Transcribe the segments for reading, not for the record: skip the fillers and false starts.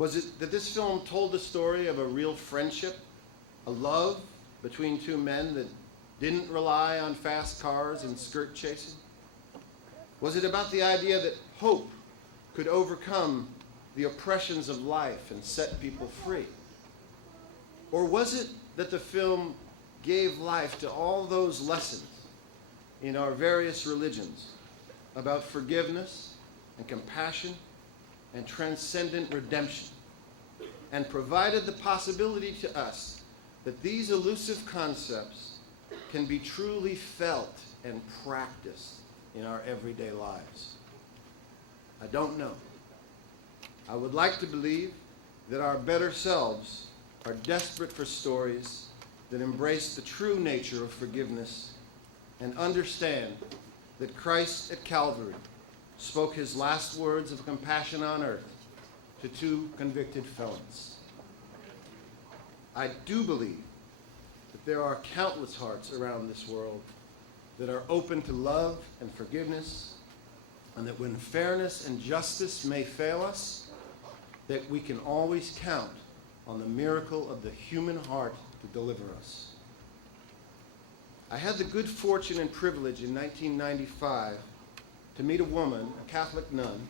Was it that this film told the story of a real friendship, a love between two men that didn't rely on fast cars and skirt chasing? Was it about the idea that hope could overcome the oppressions of life and set people free? Or was it that the film gave life to all those lessons in our various religions about forgiveness and compassion and transcendent redemption, and provided the possibility to us that these elusive concepts can be truly felt and practiced in our everyday lives? I don't know. I would like to believe that our better selves are desperate for stories that embrace the true nature of forgiveness and understand that Christ at Calvary spoke his last words of compassion on earth to two convicted felons. I do believe that there are countless hearts around this world that are open to love and forgiveness, and that when fairness and justice may fail us, that we can always count on the miracle of the human heart to deliver us. I had the good fortune and privilege in 1995 to meet a woman, a Catholic nun,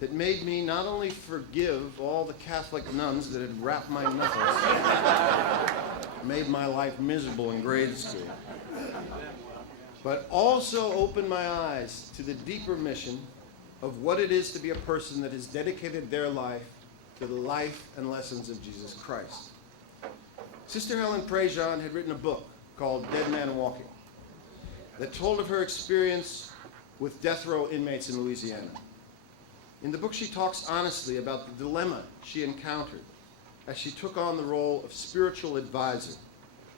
that made me not only forgive all the Catholic nuns that had wrapped my knuckles, made my life miserable in grade school, but also opened my eyes to the deeper mission of what it is to be a person that has dedicated their life to the life and lessons of Jesus Christ. Sister Helen Prejean had written a book called Dead Man Walking that told of her experience with death row inmates in Louisiana. In the book, she talks honestly about the dilemma she encountered as she took on the role of spiritual advisor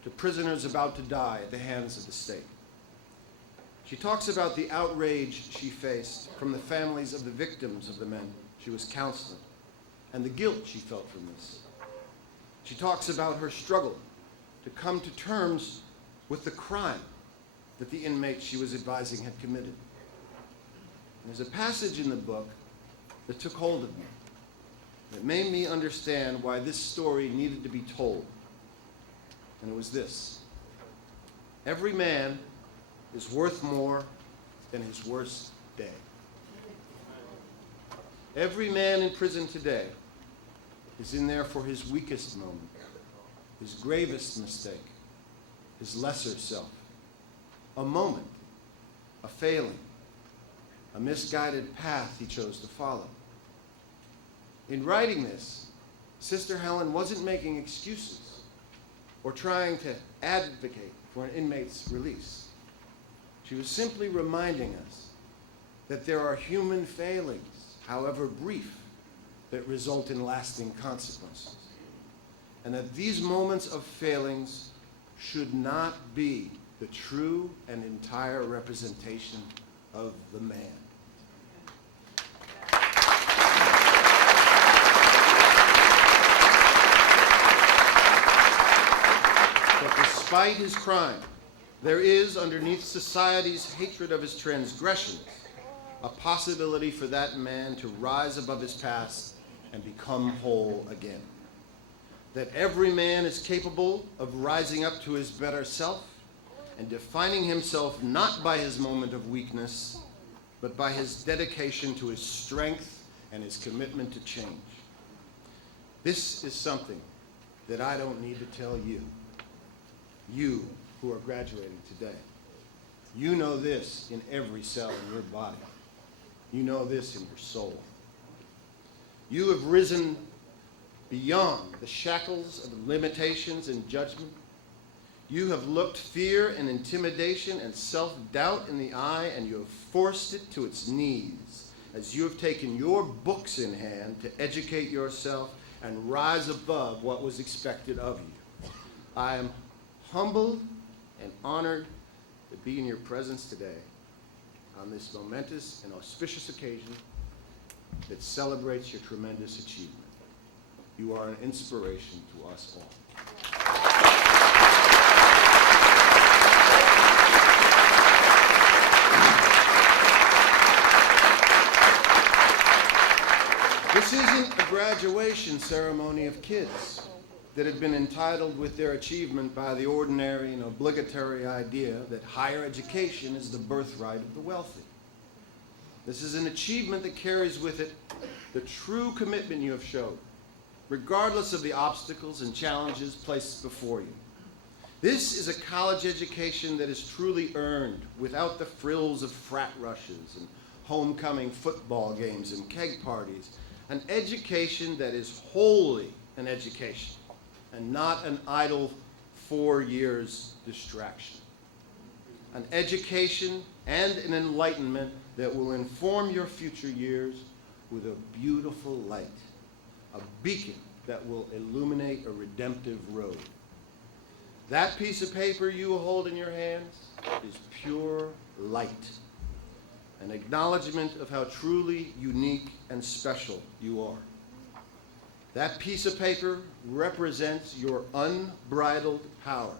to prisoners about to die at the hands of the state. She talks about the outrage she faced from the families of the victims of the men she was counseling and the guilt she felt from this. She talks about her struggle to come to terms with the crime that the inmate she was advising had committed. There's a passage in the book that took hold of me, that made me understand why this story needed to be told. And it was this: every man is worth more than his worst day. Every man in prison today is in there for his weakest moment, his gravest mistake, his lesser self, a moment, a failing, a misguided path he chose to follow. In writing this, Sister Helen wasn't making excuses or trying to advocate for an inmate's release. She was simply reminding us that there are human failings, however brief, that result in lasting consequences, and that these moments of failings should not be the true and entire representation of the man. But despite his crime, there is, underneath society's hatred of his transgressions, a possibility for that man to rise above his past and become whole again. That every man is capable of rising up to his better self and defining himself not by his moment of weakness, but by his dedication to his strength and his commitment to change. This is something that I don't need to tell you. You who are graduating today. You know this in every cell in your body. You know this in your soul. You have risen beyond the shackles of limitations and judgment. You have looked fear and intimidation and self-doubt in the eye, and you have forced it to its knees as you have taken your books in hand to educate yourself and rise above what was expected of you. I am humbled and honored to be in your presence today on this momentous and auspicious occasion that celebrates your tremendous achievement. You are an inspiration to us all. This isn't a graduation ceremony of kids that have been entitled with their achievement by the ordinary and obligatory idea that higher education is the birthright of the wealthy. This is an achievement that carries with it the true commitment you have showed, regardless of the obstacles and challenges placed before you. This is a college education that is truly earned without the frills of frat rushes and homecoming football games and keg parties. An education that is wholly an education and not an idle 4 years distraction. An education and an enlightenment that will inform your future years with a beautiful light, a beacon that will illuminate a redemptive road. That piece of paper you hold in your hands is pure light, an acknowledgement of how truly unique and special you are. That piece of paper represents your unbridled power,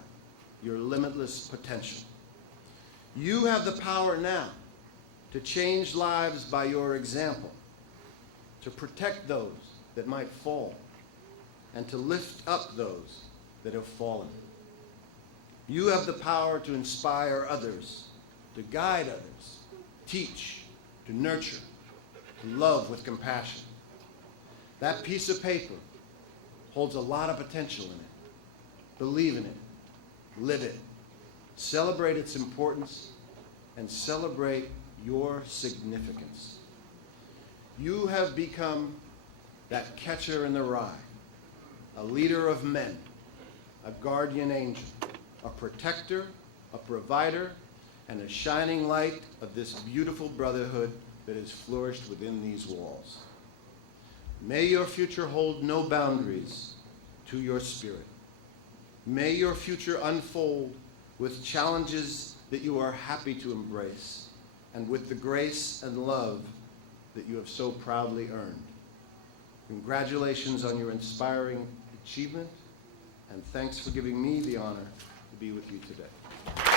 your limitless potential. You have the power now to change lives by your example, to protect those that might fall, and to lift up those that have fallen. You have the power to inspire others, to guide others, teach, to nurture, to love with compassion. That piece of paper holds a lot of potential in it. Believe in it, live it, celebrate its importance, and celebrate your significance. You have become that catcher in the rye, a leader of men, a guardian angel, a protector, a provider, and a shining light of this beautiful brotherhood that has flourished within these walls. May your future hold no boundaries to your spirit. May your future unfold with challenges that you are happy to embrace and with the grace and love that you have so proudly earned. Congratulations on your inspiring achievement, and thanks for giving me the honor to be with you today.